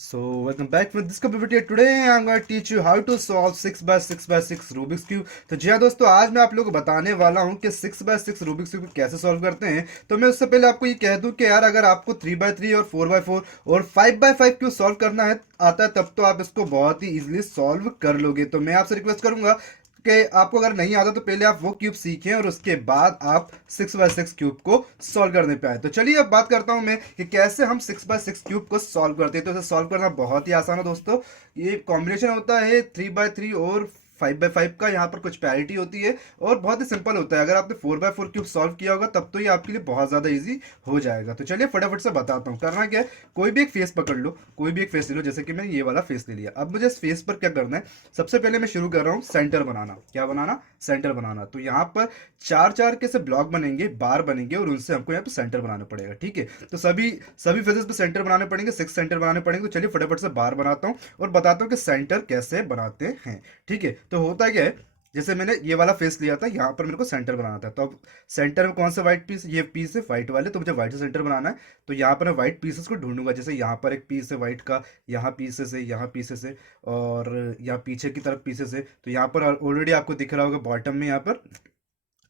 So welcome back with this computer video. Today I'm going to teach you how to solve 6x6x6 Rubik's Cube. तो जी हाँ दोस्तों, आज मैं आप लोगों को बताने वाला हूँ कि 6x6 Rubik's Cube कैसे सॉल्व करते हैं। तो मैं उससे पहले आपको ये कह दूं कि यार अगर आपको 3x3 और 4x4 और 5x5 क्यों सॉल्व करना है आता है तब तो आप इसको बहुत ही इजीली सॉल्व कर लोगे। तो मैं आपसे रिक्वेस्ट करूंगा कि आपको अगर नहीं आता तो पहले आप वो क्यूब सीखें और उसके बाद आप 6x6 क्यूब को सॉल्व करने पे आए। तो चलिए अब बात करता हूं मैं कि कैसे हम 6x6 क्यूब को सॉल्व करते हैं। तो इसे सॉल्व करना बहुत ही आसान है दोस्तों। ये कॉम्बिनेशन होता है 3x3 और 5x5 का। यहाँ पर कुछ पैरिटी होती है और बहुत ही सिंपल होता है। अगर आपने 4x4 क्यूब सॉल्व किया होगा तब तो ये आपके लिए बहुत ज़्यादा इजी हो जाएगा। तो चलिए फटाफट से बताता हूँ। करना क्या है, कोई भी एक फेस पकड़ लो, कोई भी एक फेस ले लो। जैसे कि मैंने ये वाला फेस ले लिया। अब मुझे इस फेस पर क्या करना है, सबसे पहले मैं शुरू कर रहा हूँ सेंटर बनाना। क्या बनाना? सेंटर बनाना। तो यहाँ पर चार चार के से ब्लॉक बनेंगे, बार बनेंगे और उनसे हमको यहाँ पे सेंटर बनाना पड़ेगा। ठीक है, तो सभी सभी फेसेस पे सेंटर बनाने पड़ेंगे, 6 सेंटर बनाने पड़ेंगे। तो चलिए फटाफट से बार बनाता हूँ और बताता हूँ कि सेंटर कैसे बनाते हैं। ठीक है, तो होता क्या है, जैसे मैंने ये वाला फेस लिया था, यहाँ पर मेरे को सेंटर बनाना था। तो अब सेंटर में कौन सा व्हाइट पीस, ये पीस है व्हाइट वाले, तो मुझे व्हाइट से सेंटर बनाना है। तो यहाँ पर मैं व्हाइट पीसेस को ढूंढूंगा। जैसे यहाँ पर एक पीस है व्हाइट का, यहाँ पीसेस है, यहाँ पीसेस है और यहाँ पीछे की तरफ पीसेस है। तो यहाँ पर ऑलरेडी आपको दिख रहा होगा बॉटम में यहाँ पर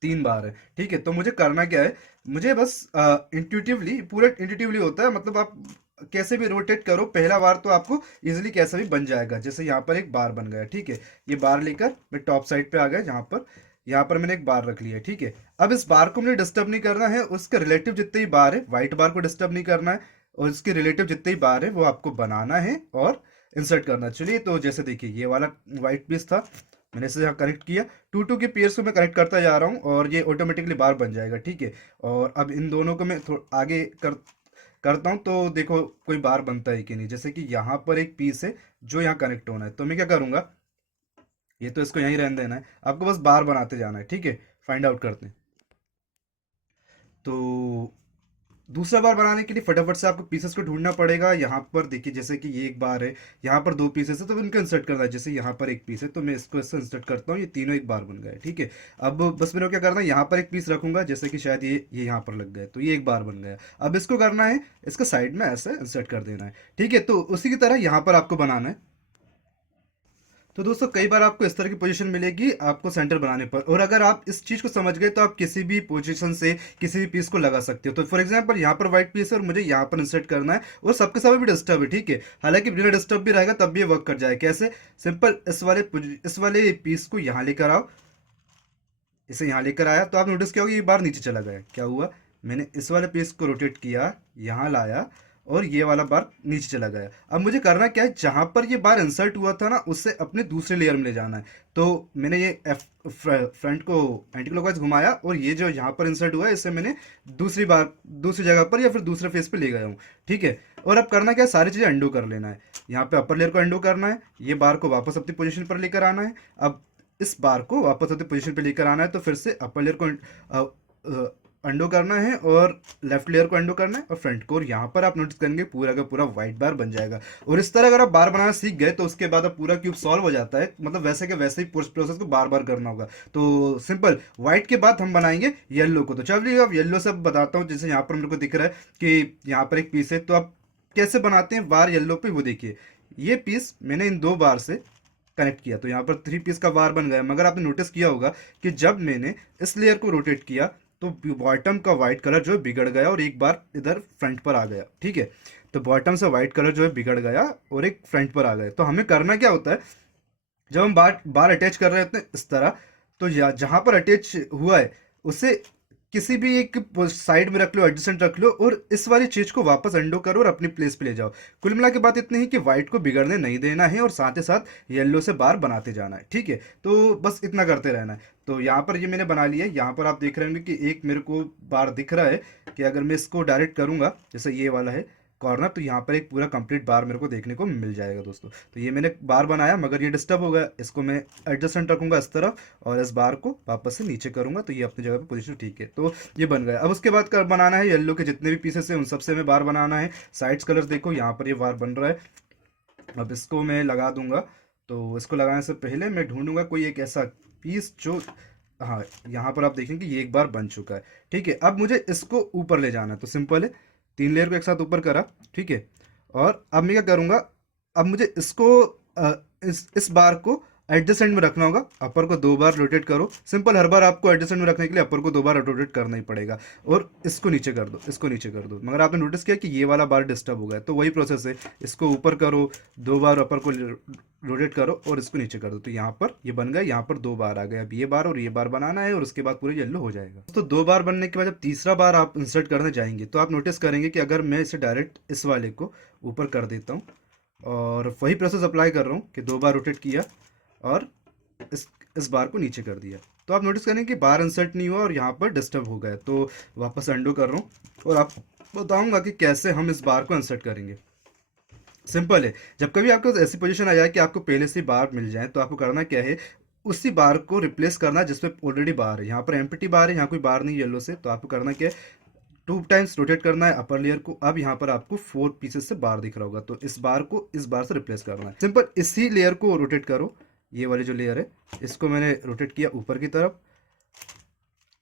3 बार है। ठीक है, तो मुझे करना क्या है, मुझे बस इंट्यूटिवली, पूरा इंट्यूटिवली होता है। मतलब आप कैसे भी रोटेट करो, पहला बार तो आपको इजीली कैसे भी बन जाएगा। जैसे यहाँ पर एक बार बन गया। ठीक है, ये बार लेकर मैं टॉप साइड पे आ गया। यहाँ पर मैंने एक बार रख लिया। ठीक है, अब इस बार को मुझे डिस्टर्ब नहीं करना है। उसके रिलेटिव जितने ही बार है, व्हाइट बार को डिस्टर्ब नहीं करना है और इसके रिलेटिव जितने ही बार है वो आपको बनाना है और इंसर्ट करना है। चलिए, तो जैसे देखिए ये वाला व्हाइट पीस था, मैंने इसे यहाँ कनेक्ट किया। टू टू के पेयर्स को मैं कनेक्ट करता जा रहा हूँ और ये ऑटोमेटिकली बार बन जाएगा। ठीक है, और अब इन दोनों को मैं आगे करता हूँ तो देखो कोई बार बनता है कि नहीं। जैसे कि यहाँ पर एक पीस है जो यहाँ कनेक्ट होना है, तो मैं क्या करूँगा, ये तो इसको यहीं रहने देना है, आपको बस बार बनाते जाना है। ठीक है, फाइंड आउट करते हैं। तो दूसरा बार बनाने के लिए फटाफट से आपको पीसेस को ढूंढना पड़ेगा। यहाँ पर देखिए जैसे कि ये एक बार है, यहाँ पर 2 पीसेस है तो इनको इंसर्ट करना है। जैसे यहाँ पर एक पीस है तो मैं इसको इससे इंसर्ट करता हूँ, ये तीनों एक बार बन गए। ठीक है, अब बस मेरे को क्या करना है, यहाँ पर एक पीस रखूंगा। जैसे कि शायद ये यहाँ पर लग गए तो ये एक बार बन गया। अब इसको करना है, इसका साइड में ऐसे इंसर्ट कर देना है। ठीक है, तो उसी की तरह यहाँ पर आपको बनाना है। तो दोस्तों कई बार आपको इस तरह की पोजीशन मिलेगी आपको सेंटर बनाने पर, और अगर आप इस चीज को समझ गए तो आप किसी भी पोजीशन से किसी भी पीस को लगा सकते हो। तो फॉर एग्जांपल यहाँ पर व्हाइट पीस है और मुझे यहाँ पर इंसर्ट करना है और सबके सब भी डिस्टर्ब है। ठीक है, हालांकि बिना डिस्टर्ब भी रहेगा तब भी ये वर्क कर जाए। कैसे? सिंपल, इस वाले पीस को यहाँ लेकर आओ, इसे यहाँ लेकर आया तो आप नोटिस किया होगा ये बार नीचे चला गया। क्या हुआ, मैंने इस वाले पीस को रोटेट किया, यहाँ लाया और ये वाला बार नीचे चला गया। अब मुझे करना क्या है, जहां पर ये बार इंसर्ट हुआ था ना उससे अपने दूसरे लेयर में ले जाना है। तो मैंने ये फ्रंट को एंटी क्लॉकवाइज घुमाया और ये जो यहाँ पर इंसर्ट हुआ है इसे मैंने दूसरी जगह पर या फिर दूसरे फेस पे ले गया हूँ। ठीक है, और अब करना क्या है, सारी चीज़ें अंडू कर लेना है। यहाँ पे अपर लेयर को अंडू करना है, ये बार को वापस अपनी पोजीशन पर लेकर आना है। अब इस बार को वापस अपनी पोजीशन पे लेकर आना है, तो फिर से अपर लेयर को अंडो करना है और लेफ्ट लेयर को अंडो करना है और फ्रंट को, और यहाँ पर आप नोटिस करेंगे पूरा का पूरा व्हाइट बार बन जाएगा। और इस तरह अगर आप बार बनाना सीख गए तो उसके बाद अब पूरा क्यूब सॉल्व हो जाता है। मतलब वैसे के वैसे ही प्रोसेस को बार बार करना होगा। तो सिंपल, व्हाइट के बाद हम बनाएंगे येलो को। तो चलिए अब येलो से बताता हूँ। जैसे यहाँ पर मेरे को दिख रहा है कि यहाँ पर एक पीस है, तो आप कैसे बनाते हैं बार येलो पे वो देखिए। ये पीस मैंने इन 2 बार से कनेक्ट किया तो यहाँ पर 3 पीस का बार बन गया। मगर आपने नोटिस किया होगा कि जब मैंने इस लेयर को रोटेट किया तो बॉटम का व्हाइट कलर जो है बिगड़ गया और एक बार इधर फ्रंट पर आ गया। ठीक है, तो बॉटम से व्हाइट कलर जो है बिगड़ गया और एक फ्रंट पर आ गया। तो हमें करना क्या होता है, जब हम बार बार अटैच कर रहे होते हैं इस तरह, तो जहां पर अटैच हुआ है उसे किसी भी एक साइड में रख लो, एडजस्टेंट रख लो और इस वाली चीज को वापस अंडो करो और अपनी प्लेस पे ले जाओ। कुल मिला के बात इतनी ही कि व्हाइट को बिगड़ने नहीं देना है और साथ ही साथ येलो से बार बनाते जाना है। ठीक है, तो बस इतना करते रहना है। तो यहाँ पर ये मैंने बना लिया है। यहाँ पर आप देख रहे होंगे कि एक मेरे को बार दिख रहा है कि अगर मैं इसको डायरेक्ट करूंगा, जैसे ये वाला है कॉर्नर, तो यहाँ पर एक पूरा कंप्लीट बार मेरे को देखने को मिल जाएगा दोस्तों। तो ये मैंने बार बनाया मगर ये डिस्टर्ब हो गया, इसको मैं एडजस्टेंट रखूंगा इस तरफ और इस बार को वापस से नीचे करूंगा तो ये अपनी जगह पे पोजीशन ठीक है। तो ये बन गया। अब उसके बाद बनाना है येलो के जितने भी पीसेस हैं उन सबसे मैं बार बनाना है। साइड्स कलर्स देखो, यहाँ पर ये बार बन रहा है। अब इसको मैं लगा दूंगा। तो इसको लगाने से पहले मैं ढूंढूंगा कोई एक ऐसा पीस जो, हाँ यहाँ पर आप देखेंगे ये एक बार बन चुका है। ठीक है, अब मुझे इसको ऊपर ले जाना है। तो सिंपल है, 3 लेयर को एक साथ ऊपर करा। ठीक है, और अब मैं क्या करूँगा, अब मुझे इसको इस बार को एडजसेंट में रखना होगा। अपर को 2 बार रोटेट करो, सिंपल। हर बार आपको एडजसेंट में रखने के लिए अपर को 2 बार रोटेट करना ही पड़ेगा। और इसको नीचे कर दो, इसको नीचे कर दो। मगर आपने नोटिस किया कि ये वाला बार डिस्टर्ब हो गया, तो वही प्रोसेस है। इसको ऊपर करो, 2 बार अपर को रोटेट करो और इसको नीचे कर दो, तो यहाँ पर ये बन गया। यहाँ पर 2 बार आ गए। अब ये बार और ये बार बनाना है और उसके बाद पूरा येलो हो जाएगा। तो 2 बार बनने के बाद जब तीसरा बार आप इंसर्ट करने जाएंगे तो आप नोटिस करेंगे कि अगर मैं इसे डायरेक्ट इस वाले को ऊपर कर देता हूँ और वही प्रोसेस अप्लाई कर रहा हूँ कि 2 बार रोटेट किया और इस इस बार को नीचे कर दिया, तो आप नोटिस करेंगे कि बार इंसर्ट नहीं हुआ और यहाँ पर डिस्टर्ब हो गया। तो वापस अंडू कर रहा हूँ और आप बताऊंगा कि कैसे हम इस बार को इंसर्ट करेंगे। सिंपल है। जब कभी आपको ऐसी पोजीशन आ जाए कि आपको पहले से बार मिल जाए तो आपको करना क्या है, उसी बार को रिप्लेस करना जिसपे ऑलरेडी बार है। यहाँ पर एम्प्टी बार है, यहाँ कोई बार नहीं येलो से, तो आपको करना क्या है, 2 टाइम्स रोटेट करना है अपर लेयर को। अब यहाँ पर आपको 4 पीसेस से बार दिख रहा होगा, तो इस बार को इस बार से रिप्लेस करना है। सिंपल, इसी लेयर को रोटेट करो। ये वाली जो लेयर है इसको मैंने रोटेट किया ऊपर की तरफ,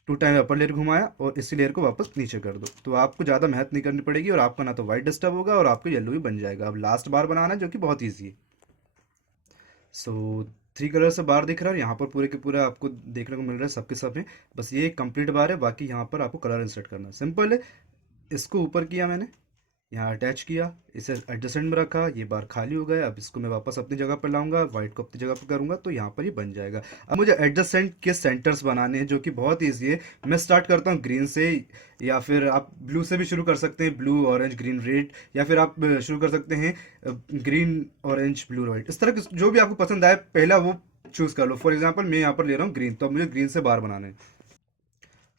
2 टाइम अपर लेयर घुमाया और इसी लेयर को वापस नीचे कर दो। तो आपको ज़्यादा मेहनत नहीं करनी पड़ेगी और आपका ना तो वाइट डिस्टर्ब होगा और आपको येलो भी बन जाएगा। अब लास्ट बार बनाना है जो कि बहुत ईजी है। सो 3 कलर से बार दिख रहा है, यहाँ पर पूरे के पूरा आपको देखने को मिल रहा है सबके सब में। बस ये एक कंप्लीट बार है, बाकी यहाँ पर आपको कलर इंसर्ट करना है। सिंपल है। इसको ऊपर किया मैंने, यहाँ अटैच किया, इसे एडजस्टेंट में रखा, ये बार खाली हो गया। अब इसको मैं वापस अपनी जगह पर लाऊंगा, व्हाइट को अपनी जगह पर करूंगा, तो यहाँ पर ये बन जाएगा। अब मुझे एडजस्टेंट के सेंटर्स बनाने हैं जो कि बहुत ईजी है। मैं स्टार्ट करता हूँ ग्रीन से, या फिर आप ब्लू से भी शुरू कर सकते हैं, ब्लू ऑरेंज ग्रीन रेड, या फिर आप शुरू कर सकते हैं ग्रीन ऑरेंज ब्लू रेड। इस तरह की जो भी आपको पसंद आए पहला वो चूज़ कर लो। फॉर एग्जाम्पल मैं यहाँ पर ले रहा हूँ ग्रीन, तो अब मुझे ग्रीन से बार बनाने हैं।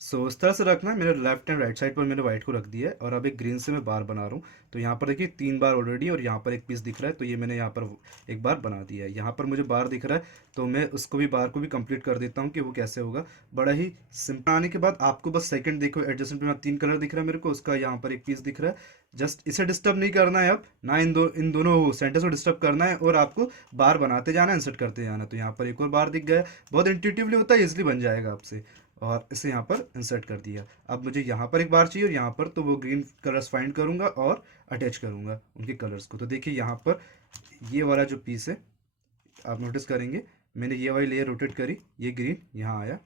सो इस तरह से रखना है। मेरे लेफ्ट एंड राइट साइड पर मैंने वाइट को रख दिया है और अब एक ग्रीन से मैं बार बना रहा हूँ। तो यहाँ पर देखिए 3 बार ऑलरेडी और यहाँ पर एक पीस दिख रहा है, तो ये मैंने यहाँ पर एक बार बना दिया है। यहाँ पर मुझे बार दिख रहा है तो मैं उसको भी बार को भी कंप्लीट कर देता हूँ कि वो कैसे होगा। बड़ा ही सिंपल। आने के बाद आपको बस सेकंड देखो, एडजस्टमेंट में 3 कलर दिख रहा है मेरे को, उसका यहाँ पर एक पीस दिख रहा है। जस्ट इसे डिस्टर्ब नहीं करना है, अब ना इन दोनों सेंटेंस को डिस्टर्ब करना है और आपको बार बनाते जाना है, इंसर्ट करते जाना है। तो यहाँ पर एक और बार दिख गया। बहुत इंट्यूटिवली होता है, इजिली बन जाएगा आपसे। और इसे यहाँ पर इंसर्ट कर दिया। अब मुझे यहाँ पर एक बार चाहिए और यहाँ पर, तो वो ग्रीन कलर्स फाइंड करूँगा और अटैच करूँगा उनके कलर्स को। तो देखिए यहाँ पर ये वाला जो पीस है आप नोटिस करेंगे, मैंने ये वाली लेयर रोटेट करी, ये ग्रीन यहाँ आया,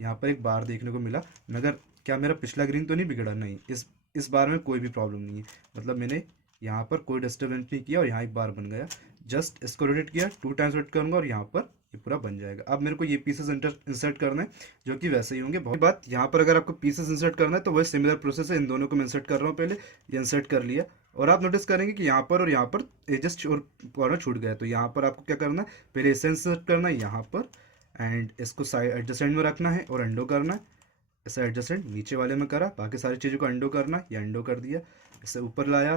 यहाँ पर एक बार देखने को मिला। मगर क्या मेरा पिछला ग्रीन तो नहीं बिगड़ा? नहीं, इस बार में कोई भी प्रॉब्लम नहीं है। मतलब मैंने यहाँ पर कोई डिस्टर्बेंस नहीं किया और यहाँ एक बार बन गया। जस्ट इसको रोटेट किया, 2 टाइम्स रोटेट करूँगा और यहाँ पर ये पूरा बन जाएगा। अब मेरे को ये पीसेस इंसर्ट करना है जो कि वैसे ही होंगे। बहुत बात, यहाँ पर अगर आपको पीसेस इंसर्ट करना है तो वही सिमिलर प्रोसेस है। इन दोनों को मैं इंसर्ट कर रहा हूँ पहले, ये इंसर्ट कर लिया और आप नोटिस करेंगे कि यहाँ पर और यहाँ पर एडजस्ट और कॉर्नर छूट गया। तो यहाँ पर आपको क्या करना है, पहले इसे इंसर्ट करना है यहाँ पर एंड इसको साइड एडजस्टेंट में रखना है और अंडो करना है। इसे एडजस्टेंट नीचे वाले में करा, बाकी सारी चीज़ों को अंडो करना, ये अंडो कर दिया। इसे ऊपर लाया,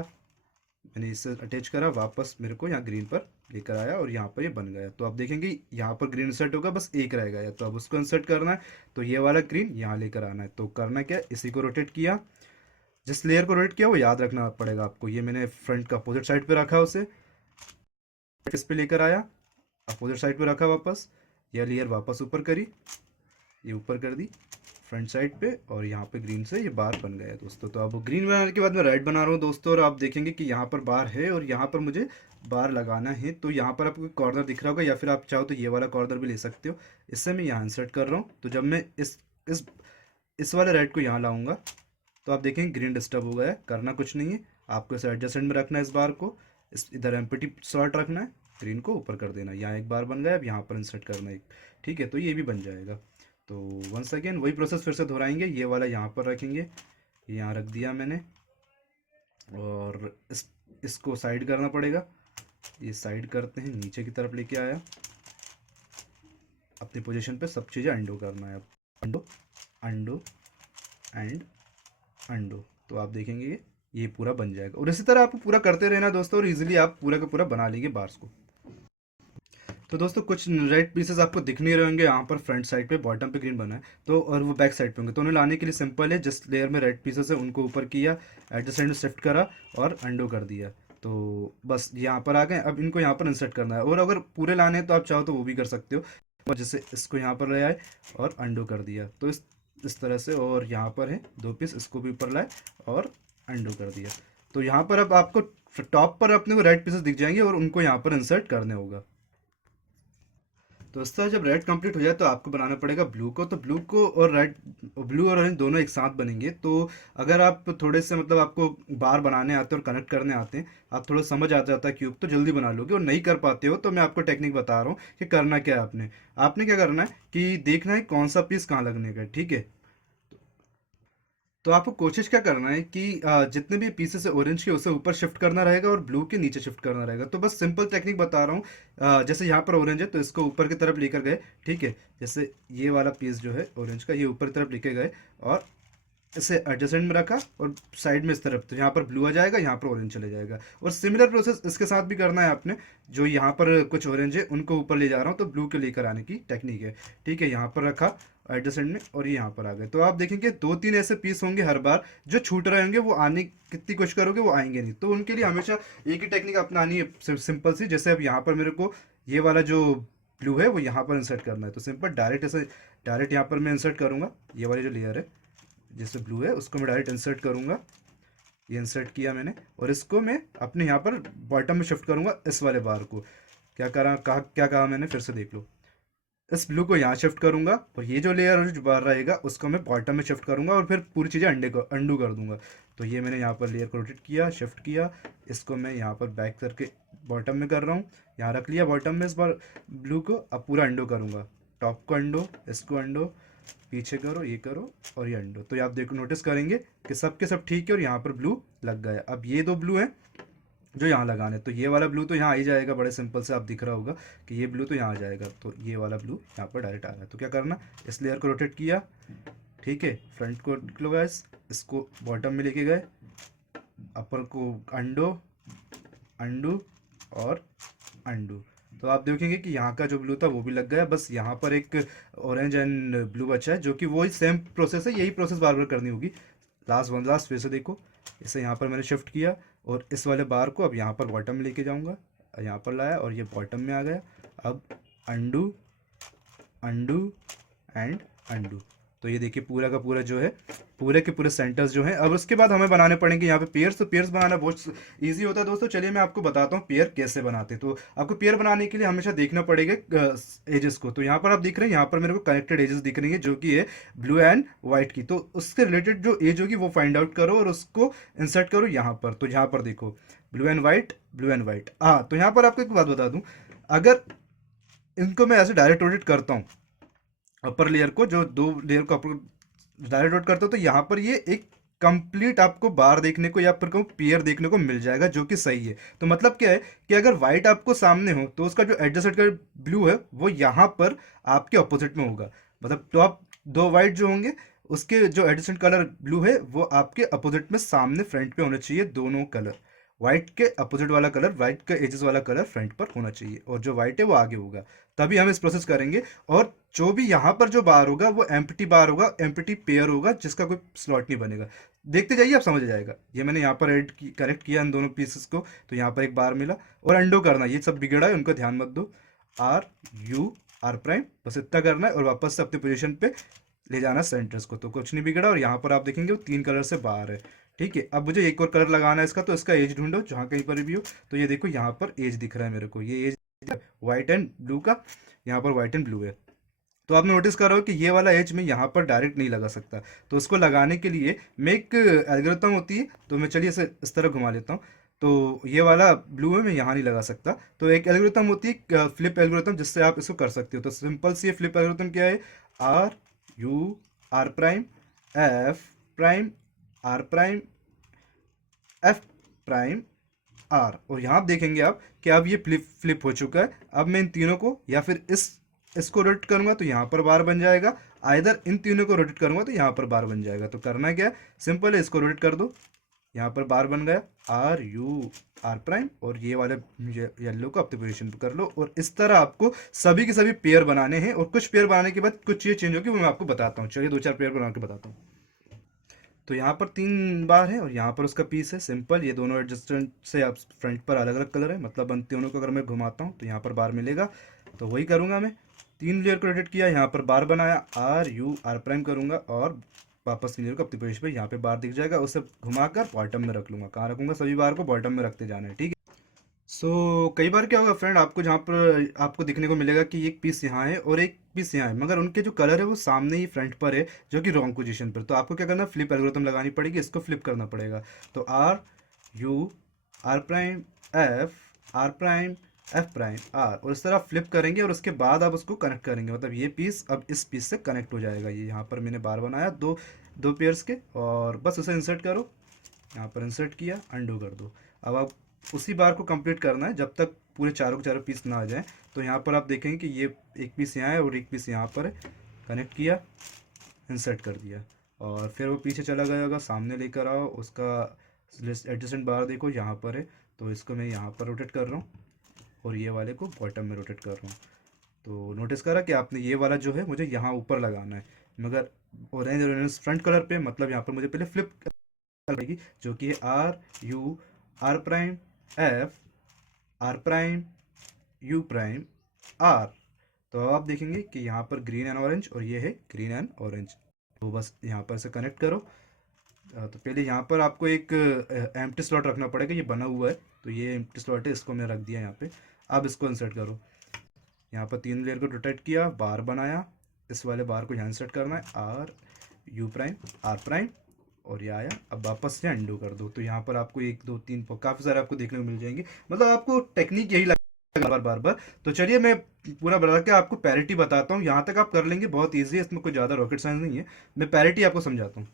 मैंने इससे अटैच करा, वापस मेरे को यहाँ ग्रीन पर लेकर आया और यहाँ पर ये बन गया। तो आप देखेंगे यहाँ पर ग्रीन इंसर्ट होगा, बस एक रह गया। तो अब उसको इंसर्ट करना है, तो ये वाला ग्रीन यहाँ लेकर आना है। तो करना क्या, इसी को रोटेट किया, जिस लेयर को रोटेट किया वो याद रखना पड़ेगा आपको। ये मैंने फ्रंट का अपोजिट साइड पे रखा, उसे इस पे लेकर आया, अपोजिट साइड पे रखा वापस, यह लेयर वापस ऊपर करी, ये ऊपर कर दी फ्रंट साइड पे और यहाँ पे ग्रीन से ये बार बन गया है दोस्तों। तो अब ग्रीन बनाने के बाद मैं रेड बना रहा हूँ दोस्तों, और आप देखेंगे कि यहाँ पर बार है और यहाँ पर मुझे बार लगाना है। तो यहाँ पर आपको कॉर्नर दिख रहा होगा, या फिर आप चाहो तो ये वाला कॉर्नर भी ले सकते हो। इससे मैं यहाँ इंसर्ट कर रहा हूँ। तो जब मैं इस वाले रेड को यहाँ लाऊंगा तो आप देखेंगे ग्रीन डिस्टर्ब हो गया है। करना कुछ नहीं है, आपको इसे एडजस्टेंट में रखना है, इस बार को इधर एम्प्टी स्लॉट रखना है, ग्रीन को ऊपर कर देना। यहाँ एक बार बन गया, अब यहाँ पर इंसर्ट करना है, ठीक है। तो ये भी बन जाएगा। तो वंस अगेन वही प्रोसेस फिर से दोहराएंगे। ये वाला यहाँ पर रखेंगे, यहाँ रख दिया मैंने, और इसको साइड करना पड़ेगा। ये साइड करते हैं, नीचे की तरफ लेके आया, अपनी पोजीशन पे सब चीज़ें अंडो करना है। अब अंडो अंडो एंड अंडो, तो आप देखेंगे ये पूरा बन जाएगा। और इसी तरह आपको पूरा करते रहना दोस्तों, और इजीली आप पूरा का पूरा बना लेंगे बार्स को। तो दोस्तों कुछ रेड पीसेस आपको दिख नहीं रहे होंगे यहाँ पर फ्रंट साइड पे, बॉटम पे ग्रीन बना है तो, और वो बैक साइड पे होंगे। तो उन्हें लाने के लिए सिंपल है, जिस लेयर में रेड पीसेस है उनको ऊपर किया, एडजस्टेंट में शिफ्ट करा और अंडो कर दिया। तो बस यहाँ पर आ गए। अब इनको यहाँ पर इंसर्ट करना है, और अगर पूरे लाने हैं तो आप चाहो तो वो भी कर सकते हो। और जैसे इसको यहाँ पर ले आए और अंडो कर दिया, तो इस तरह से। और यहाँ पर है 2 पीस, इसको भी ऊपर लाए और अंडो कर दिया। तो यहाँ पर अब आपको टॉप पर अपने को रेड पीसेस दिख जाएंगे और उनको यहाँ पर इंसर्ट करने होगा। तो दोस्तों जब रेड कंप्लीट हो जाए तो आपको बनाना पड़ेगा ब्लू को। तो ब्लू को और रेड, ब्लू और ऑरेंज दोनों एक साथ बनेंगे। तो अगर आप थोड़े से मतलब आपको बार बनाने आते हैं और कनेक्ट करने आते हैं, आप थोड़ा समझ आ जाता है क्यूब, तो जल्दी बना लोगे। और नहीं कर पाते हो तो मैं आपको टेक्निक बता रहा हूँ कि करना क्या है। आपने आपने क्या करना है कि देखना है कौन सा पीस कहाँ लगने का है, ठीक है। तो आपको कोशिश क्या करना है कि जितने भी पीसेस है ऑरेंज के उसे ऊपर शिफ्ट करना रहेगा और ब्लू के नीचे शिफ्ट करना रहेगा। तो बस सिंपल टेक्निक बता रहा हूँ। जैसे यहाँ पर ऑरेंज है तो इसको ऊपर की तरफ लेकर गए, ठीक है। जैसे ये वाला पीस जो है ऑरेंज का, ये ऊपर की तरफ लेके गए और इसे एडजस्टेंट में रखा और साइड में इस तरफ, तो यहाँ पर ब्लू आ जाएगा, यहाँ पर ऑरेंज चले जाएगा। और सिमिलर प्रोसेस इसके साथ भी करना है आपने। जो यहाँ पर कुछ ऑरेंज है उनको ऊपर ले जा रहा हूँ तो ब्लू के लेकर आने की टेक्निक है, ठीक है। यहाँ पर रखा एडजस्टेंट में और ये यहाँ पर आ गए। तो आप देखेंगे दो तीन ऐसे पीस होंगे हर बार जो छूट रहे होंगे, वो आने कितनी कोशिश करोगे वो आएंगे नहीं। तो उनके लिए हमेशा एक ही टेक्निक अपनानी है, सिंपल सी। जैसे अब यहाँ पर मेरे को ये वाला जो ब्लू है वो यहाँ पर इंसर्ट करना है, तो सिंपल डायरेक्ट ऐसे डायरेक्ट यहाँ पर मैं इंसर्ट करूँगा। ये वाली जो लेयर है जैसे ब्लू है उसको मैं डायरेक्ट इंसर्ट करूँगा। ये इंसर्ट किया मैंने और इसको मैं अपने यहाँ पर बॉटम में शिफ्ट करूँगा। इस वाले बार को क्या कहा मैंने, फिर से देख लो। इस ब्लू को यहाँ शिफ्ट करूंगा और ये जो लेयर जो बाहर रहेगा उसको मैं बॉटम में शिफ्ट करूंगा और फिर पूरी चीज़ें अंडू कर दूंगा। तो ये मैंने यहाँ पर लेयर को रोटेट किया, शिफ्ट किया, इसको मैं यहाँ पर बैक करके बॉटम में कर रहा हूँ। यहाँ रख लिया बॉटम में इस बार ब्लू को। अब पूरा अंडो करूँगा, टॉप को अंडो, इसको अंडो, पीछे करो, ये करो और ये अंडो। तो ये आप देखो नोटिस करेंगे कि सब के सब ठीक है और यहाँ पर ब्लू लग गया। अब ये दो ब्लू हैं जो यहाँ लगाने, तो ये वाला ब्लू तो यहाँ आ ही जाएगा, बड़े सिंपल से आप दिख रहा होगा कि ये ब्लू तो यहाँ आ जाएगा। तो ये वाला ब्लू यहाँ पर डायरेक्ट आ रहा है। तो क्या करना, इस लेयर को रोटेट किया, ठीक है, फ्रंट को लो गाइस, इसको बॉटम में लेके गए, अपर को अंडो, अंडू और अंडू। तो आप देखेंगे कि यहाँ का जो ब्लू था वो भी लग गया। बस यहाँ पर एक ऑरेंज एंड ब्लू बचा है जो कि वही सेम प्रोसेस है, यही प्रोसेस बार बार करनी होगी। लास्ट फिर से देखो, इसे यहाँ पर मैंने शिफ्ट किया और इस वाले बार को अब यहाँ पर बॉटम में लेके जाऊँगा, यहाँ पर लाया और ये बॉटम में आ गया। अब अंडू, अंडू एंड अंडू। तो ये देखिए पूरा का पूरा जो है, पूरे के पूरे सेंटर्स जो हैं। अब उसके बाद हमें बनाने पड़ेंगे यहाँ पे पेयर्स। तो पेयर्स बनाना बहुत ईजी होता है दोस्तों। चलिए मैं आपको बताता हूँ पेयर कैसे बनाते हैं। तो आपको पेयर बनाने के लिए हमेशा देखना पड़ेगा एजेस को। तो यहाँ पर आप दिख रहे हैं, यहाँ पर मेरे को कनेक्टेड एजेस दिख रही है जो कि है ब्लू एंड व्हाइट की। तो उससे रिलेटेड जो एज होगी वो फाइंड आउट करो और उसको इंसर्ट करो यहाँ पर। तो यहाँ पर देखो blue and white, blue and white. हाँ, तो यहाँ पर आपको एक बात बता दूँ, अगर इनको मैं ऐसे डायरेक्ट रोटेट करता हूँ, अपर लेयर को, जो दो लेयर को अपर डायरेक्ट रोटेट करता हूँ, तो यहाँ पर ये एक कंप्लीट आपको बार देखने को या फिर कहूँ पेयर देखने को मिल जाएगा जो कि सही है। तो मतलब क्या है कि अगर व्हाइट आपको सामने हो तो उसका जो एडजस्टेड का ब्लू है वो यहाँ पर आपके ऑपोजिट में होगा। मतलब तो आप दो व्हाइट जो होंगे उसके जो एडजस्टेड कलर ब्लू है वो आपके अपोजिट में सामने फ्रंट पे होना चाहिए। दोनों कलर व्हाइट के अपोजिट वाला कलर, व्हाइट का एजेस वाला कलर फ्रंट पर होना चाहिए और जो व्हाइट है वो आगे होगा। तभी हम इस प्रोसेस करेंगे। और जो भी यहाँ पर जो बार होगा वो एम्प्टी बार होगा, एम्प्टी पेयर होगा जिसका कोई स्लॉट नहीं बनेगा। देखते जाइए, आप समझ जाएगा। ये मैंने यहाँ पर करेक्ट किया इन दोनों पीसेस को, तो यहाँ पर एक बार मिला। और अंडो करना, ये सब बिगड़ा है उनको ध्यान मत दो। आर यू आर प्राइम, बस इतना करना है और वापस से अपनी पोजीशन पे ले जाना सेंटर्स को, तो कुछ नहीं बिगड़ा। और यहाँ पर आप देखेंगे वो तीन कलर से बाहर है, ठीक है। अब मुझे एक और कलर लगाना है इसका, तो इसका एज ढूंढो जहाँ कहीं पर भी हो। तो ये देखो यहाँ पर एज दिख रहा है मेरे को, ये एज व्हाइट एंड ब्लू का, यहाँ पर व्हाइट एंड ब्लू है। तो आपने नोटिस करो कि ये वाला एज मैं यहाँ पर डायरेक्ट नहीं लगा सकता। तो उसको लगाने के लिए मैं एक एल्गोरिथम होती है, तो मैं चलिए इसे इस तरह घुमा लेता हूँ। तो ये वाला ब्लू है मैं यहाँ नहीं लगा सकता। तो एक एल्गोरिथम होती है फ्लिप एल्गोरिथम, जिससे आप इसको कर सकते हो। तो सिंपल सी फ्लिप एल्गोरिथम क्या है, R U R prime F prime R prime F prime R. और यहाँ आप देखेंगे आप कि अब ये फ्लिप हो चुका है। अब मैं इन तीनों को या फिर इसको रोटेट करूंगा तो यहाँ पर बार बन जाएगा, आइदर इन तीनों को रोटेट करूंगा तो यहाँ पर बार बन जाएगा। तो करना क्या है, सिंपल है, इसको रोटेट कर दो, यहाँ पर बार बन गया, आर यू आर प्राइम, और ये वाले येलो को अपनी पोजीशन पर कर लो। और इस तरह आपको सभी के सभी पेयर बनाने हैं। और कुछ पेयर बनाने के बाद कुछ चीज़ चेंज होगी, वो मैं आपको बताता हूँ। चलिए दो चार पेयर बना के बताता हूँ। तो यहाँ पर तीन बार है और यहाँ पर उसका पीस है सिंपल। ये दोनों एडजस्टेंट से आप फ्रंट पर अलग अलग कलर है, मतलब इन तीनों को अगर मैं घुमाता हूँ तो यहाँ पर बार मिलेगा। तो वही करूँगा मैं, तीन लेयर को रोटेट किया, यहाँ पर बार बनाया, आर यू आर प्राइम करूँगा और वापस क्लियर को अपनी पोजीशन पे यहाँ पे बार दिख जाएगा, उसे घुमाकर बॉटम में रख लूँगा। कहाँ रखूँगा? सभी बार को बॉटम में रखते जाना है, ठीक है। कई बार क्या होगा फ्रेंड, आपको जहाँ पर आपको दिखने को मिलेगा कि एक पीस यहाँ है और एक पीस यहाँ है, मगर उनके जो कलर है वो सामने ही फ्रंट पर है, जो कि रॉन्ग पोजीशन पर। तो आपको क्या करना है? फ्लिप एल्गोरिथम लगानी पड़ेगी, इसको फ्लिप करना पड़ेगा। तो R U R prime F R prime F prime R, और इस तरह फ्लिप करेंगे और उसके बाद आप उसको कनेक्ट करेंगे। मतलब ये पीस अब इस पीस से कनेक्ट हो जाएगा। ये यहाँ पर मैंने बार बनाया दो दो पेयर्स के, और बस उसे इंसर्ट करो, यहाँ पर इंसर्ट किया, अंडू कर दो। अब आप उसी बार को कंप्लीट करना है जब तक पूरे चारों के चारों पीस ना आ जाए। तो यहाँ पर आप देखेंगे कि ये एक पीस यहाँ है और एक पीस यहाँ पर है, कनेक्ट किया, इंसर्ट कर दिया, और फिर वो पीछे चला गया होगा। सामने लेकर आओ, उसका एडजस्टेंट बार देखो यहाँ पर है, तो इसको मैं यहाँ पर रोटेट कर रहा हूँ और ये वाले को बॉटम में रोटेट कर रहा हूँ। तो नोटिस करा कि आपने ये वाला जो है मुझे यहाँ ऊपर लगाना है, मगर ऑरेंज ऑरेंज फ्रंट कलर पे, मतलब यहाँ पर मुझे पहले फ्लिप पड़ेगी, जो कि है R U R prime F R prime U prime R. तो अब आप देखेंगे कि यहाँ पर ग्रीन एंड ऑरेंज और ये है ग्रीन एंड ऑरेंज। तो बस यहाँ पर से कनेक्ट करो। तो पहले यहाँ पर आपको एक एम्प्टी स्लॉट रखना पड़ेगा, ये बना हुआ है, तो ये एम्प्टी स्लॉट है, इसको मैं रख दिया यहाँ पे। अब इसको इंसर्ट करो, यहाँ पर 3 लेयर को रोटेट किया, बार बनाया, इस वाले बार को यहाँ इंसर्ट करना है, R U prime R prime, और ये आया। अब वापस से अंडू कर दो। तो यहाँ पर आपको 1 2 3 काफ़ी सारे आपको देखने को मिल जाएंगे। मतलब आपको टेक्निक यही लगेगा बार बार बार। तो चलिए मैं पूरा बता के आपको पैरिटी बताता हूँ। यहाँ तक आप कर लेंगे, बहुत ईजी है, इसमें कोई ज़्यादा रॉकेट साइंस नहीं है। मैं पैरिटी आपको समझाता हूँ।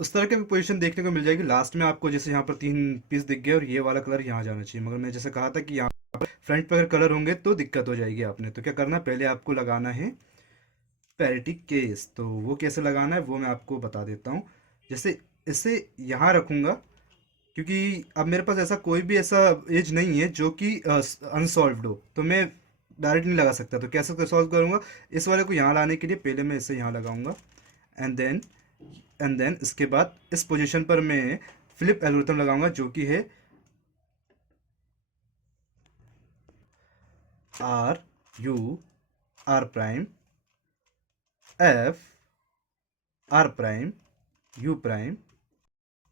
इस तरह की पोजीशन देखने को मिल जाएगी। लास्ट में आपको जैसे यहाँ पर 3 पीस दिख गए और ये वाला कलर यहाँ जाना चाहिए, मगर मैं जैसे कहा था कि यहाँ पर फ्रंट पर अगर कलर होंगे तो दिक्कत हो जाएगी। आपने तो क्या करना, पहले आपको लगाना है पैरिटी केस। तो वो कैसे लगाना है वो मैं आपको बता देता हूँ। जैसे इसे यहाँ रखूँगा, क्योंकि अब मेरे पास ऐसा कोई भी ऐसा एज नहीं है जो कि अनसॉल्व्ड हो, तो मैं डायरेक्ट नहीं लगा सकता। तो कैसे सॉल्व करूँगा? इस वाले को यहाँ लाने के लिए पहले मैं इसे यहाँ लगाऊंगा, एंड देन इसके बाद इस पोजीशन पर मैं फ्लिप एल्गोरिथम लगाऊंगा, जो कि है R U R prime F R prime U prime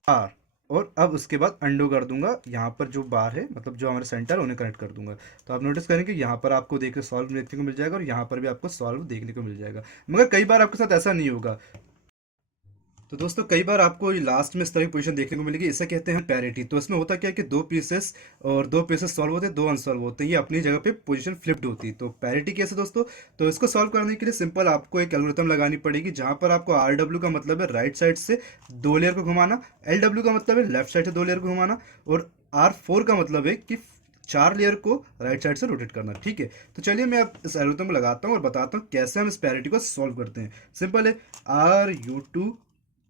R. और अब उसके बाद अंडो कर दूंगा, यहाँ पर जो बार है, मतलब जो हमारे सेंटर है, उन्हें कनेक्ट कर दूंगा। तो आप नोटिस करेंगे यहाँ पर आपको देखकर सॉल्व देखने को मिल जाएगा और यहाँ पर भी आपको सॉल्व देखने को मिल जाएगा। मगर कई बार आपके साथ ऐसा नहीं होगा। तो दोस्तों कई बार आपको लास्ट में इस तरह की पोजीशन देखने को मिलेगी, इसे कहते हैं पैरिटी। तो इसमें होता क्या है कि दो पीसेस सॉल्व होते हैं, 2 अनसॉल्व होते हैं, ये अपनी जगह पे पोजीशन फ्लिप्ड होती है। तो पैरिटी कैसे दोस्तों? तो इसको सॉल्व करने के लिए सिंपल आपको एक एल्गोरिथम लगानी पड़ेगी, जहां पर आपको आर डब्ल्यू का मतलब है राइट साइड से 2 लेयर को घुमाना, एल डब्ल्यू का मतलब है लेफ्ट साइड से 2 लेयर को घुमाना, और आर 4 का मतलब है कि 4 लेयर को राइट साइड से रोटेट करना। ठीक है, तो चलिए मैं अब इस एल्गोरिथम को लगाता हूँ और बताता हूँ कैसे हम इस पैरिटी को सॉल्व करते हैं। सिंपल है, आर यू टू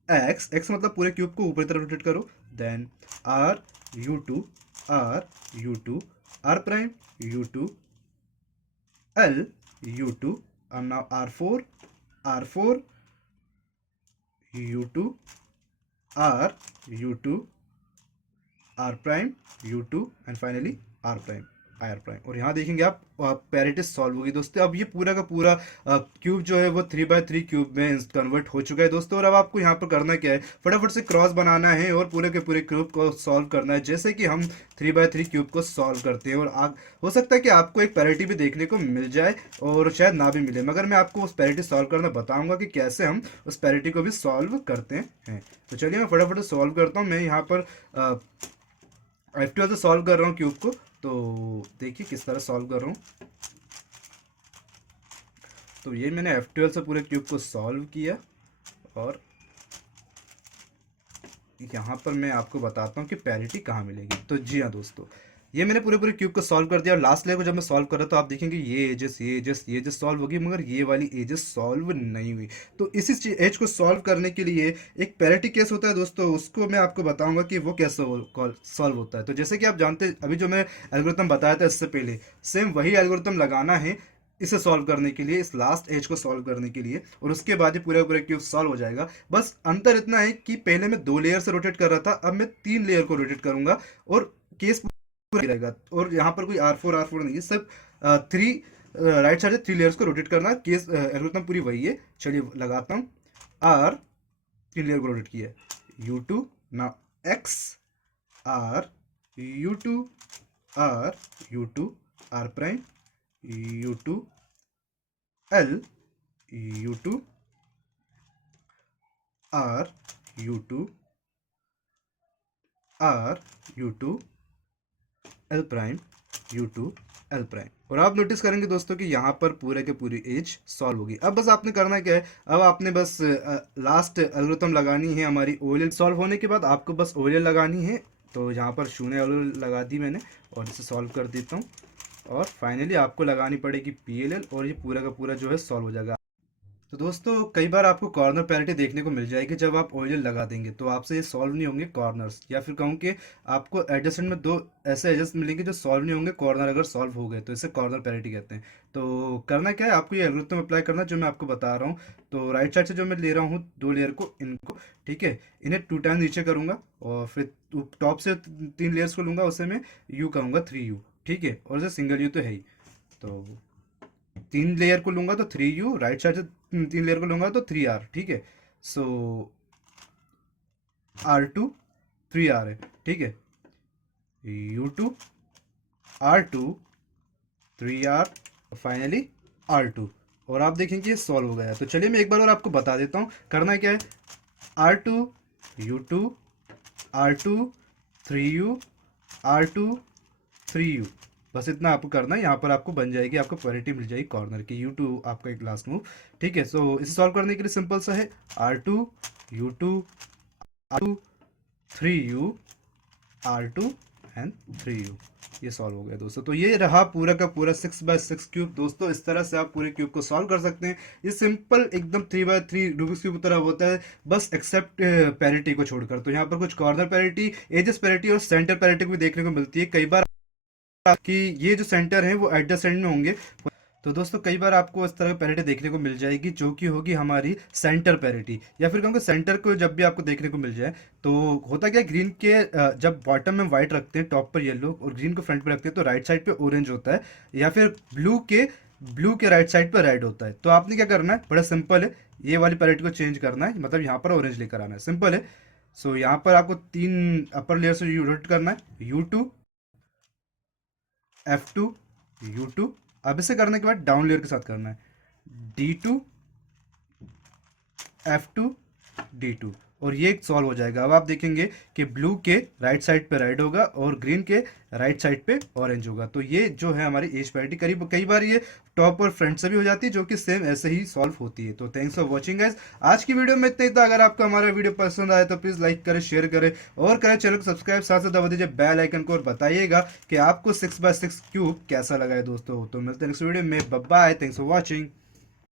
एक्स मतलब पूरे क्यूब को ऊपर तरफ रोटेट करो, then R U two R prime U two L U two, and now r4 u2 r r prime u2 and finally R prime. और यहाँ देखेंगे आप पैरिटी सॉल्व होगी दोस्तों। अब ये पूरा का पूरा क्यूब जो है वो 3x3 क्यूब में कन्वर्ट हो चुका है दोस्तों। और अब आपको यहाँ पर करना क्या है, फटाफट से क्रॉस बनाना है और पूरे के पूरे क्यूब को सॉल्व करना है, जैसे कि हम 3x3 क्यूब को सॉल्व करते हैं। और हो सकता है कि आपको एक पैरिटी भी देखने को मिल जाए और शायद ना भी मिले, मगर मैं आपको उस पैरिटी सॉल्व करना बताऊंगा कि कैसे हम उस पैरिटी को भी सॉल्व करते हैं। तो चलिए मैं फटाफट से सॉल्व करता हूँ। मैं यहाँ पर F12 से सॉल्व कर रहा हूँ क्यूब को, तो देखिए किस तरह सॉल्व कर रहा हूँ। तो ये मैंने F12 से पूरे क्यूब को सॉल्व किया, और यहाँ पर मैं आपको बताता हूँ कि पैरिटी कहाँ मिलेगी। तो जी हाँ दोस्तों, ये मैंने पूरे पूरे क्यूब को सॉल्व कर दिया, और लास्ट लेयर को जब मैं सॉल्व कर रहा तो आप देखेंगे ये एजेस सॉल्व होगी, मगर ये वाली एजेस सॉल्व नहीं हुई। तो इसी एज को सॉल्व करने के लिए एक पैरिटी केस होता है दोस्तों, उसको मैं आपको बताऊंगा कि वो कैसे सॉल्व होता है। तो जैसे कि आप जानते हैं, अभी जो मैं एल्गोरिथम बताया था इससे पहले, सेम वही एल्गोरिथम लगाना है इसे सॉल्व करने के लिए, इस लास्ट एज को सॉल्व करने के लिए, और उसके बाद ही पूरा पूरा क्यूब सॉल्व हो जाएगा। बस अंतर इतना है कि पहले मैं 2 लेयर से रोटेट कर रहा था, अब मैं 3 लेयर को रोटेट करूंगा और केस रहेगा। और यहाँ पर कोई R4 नहीं है, सिर्फ 3 राइट साइड से 3 लेयर्स को रोटेट करना, केस एल्गोरिथम पूरी वही है। चलिए लगाता हूँ, आर 3 लेयर को रोटेट किया है, U2 ना X R U2 R U2 R prime U2 L U2 R U2 R U2 L prime U2 L prime. और आप नोटिस करेंगे दोस्तों कि यहाँ पर पूरे के पूरी एज सॉल्व होगी। अब बस आपने करना क्या है, अब आपने बस लास्ट एल्गोरिथम लगानी है हमारी ओएलएल सॉल्व होने के बाद, आपको बस ओएलएल लगानी है। तो यहाँ पर शून्य ओएलएल लगा दी मैंने और इसे सॉल्व कर देता हूँ। और फाइनली आपको लगानी पड़ेगी पीएलएल और ये पूरा का पूरा जो है सॉल्व हो जाएगा। तो दोस्तों कई बार आपको कॉर्नर पैरिटी देखने को मिल जाएगी जब आप ऑयल लगा देंगे, तो आपसे ये सॉल्व नहीं होंगे कॉर्नर्स, या फिर कहूँ कि आपको एडजस्टमेंट में दो ऐसे एडजस्ट मिलेंगे जो सॉल्व नहीं होंगे कॉर्नर अगर सॉल्व हो गए, तो इसे कॉर्नर पैरिटी कहते हैं। तो करना क्या है, आपको ये एल्गोरिथम अप्लाई करना जो मैं आपको बता रहा हूँ। तो राइट साइड से जो मैं ले रहा हूँ 2 लेयर को, इनको ठीक है, इन्हें 2 टाइम नीचे करूँगा और फिर टॉप से 3 लेयर्स को लूँगा, उसे मैं यू कहूँगा 3U, ठीक है, और इसे सिंगल यू तो है ही। तो 3 लेयर को लूंगा तो 3U, राइट साइड से 3 लेयर को लूंगा तो 3R, ठीक है। सो R2 3R है, ठीक है, U2 R2 3R, finally R2। और आप देखेंगे ये सॉल्व हो गया है। तो चलिए मैं एक बार और आपको बता देता हूँ करना क्या है, R2 U2 R2 3U R2 3U, बस इतना आपको करना है। यहाँ पर आपको बन जाएगी, आपको पैरिटी मिल जाएगी कॉर्नर की। U2 आपका एक लास्ट मूव, ठीक है। सो इसे सॉल्व करने के लिए सिंपल सा है, R2 U2 R2 3U R2 and 3U, ये सॉल्व हो गया दोस्तों। तो ये रहा पूरा का पूरा 6x6 क्यूब दोस्तों। इस तरह से आप पूरे क्यूब को सॉल्व कर सकते हैं। ये सिंपल एकदम 3x3 रूबिक्स क्यूब की तरह होता है, बस एक्सेप्ट पैरिटी को छोड़कर। तो यहाँ पर कुछ कॉर्नर पैरिटी, एजेस पैरिटी और सेंटर पैरिटी भी देखने को मिलती है कई बार कि ये जो सेंटर है वो एडजेसेंट में होंगे। तो दोस्तों कई बार आपको इस तरह की पैरिटी देखने को मिल जाएगी जो कि होगी हमारी सेंटर पैरिटी, या फिर कहूँगा सेंटर को जब भी आपको देखने को मिल जाए तो होता क्या, ग्रीन के जब बॉटम में वाइट रखते हैं, टॉप पर येलो और ग्रीन को फ्रंट पे रखते हैं, तो राइट साइड पे ऑरेंज होता है, या फिर ब्लू के राइट साइड पर रेड होता है। तो आपने क्या करना है, बड़ा सिंपल है, ये वाली पैरिटी को चेंज करना है, मतलब यहाँ पर ऑरेंज लेकर आना है, सिंपल है। सो यहाँ पर आपको 3 अपर लेयर से रोटेट करना है, U2 F2 U2। अब इसे करने के बाद डाउन लेयर के साथ करना है, D2 F2 D2, और ये सॉल्व हो जाएगा। अब आप देखेंगे कि ब्लू के राइट साइड पे रेड होगा और ग्रीन के राइट साइड पे ऑरेंज होगा। तो ये जो है हमारी एज पैरिटी, करीब कई बार ये टॉप और फ्रंट से भी हो जाती है, जो कि सेम ऐसे ही सॉल्व होती है। तो थैंक्स फॉर वॉचिंग गाइस, आज की वीडियो में इतना ही था। अगर आपको हमारा वीडियो पसंद आए तो प्लीज़ लाइक करें, शेयर करें और करें चैनल को सब्सक्राइब, साथ साथ दबा दीजिए बेल आइकन को और बताइएगा कि आपको 6x6 क्यूब कैसा लगा है दोस्तों। तो मिलते हैं नेक्स्ट वीडियो में, bye bye, thanks for watching.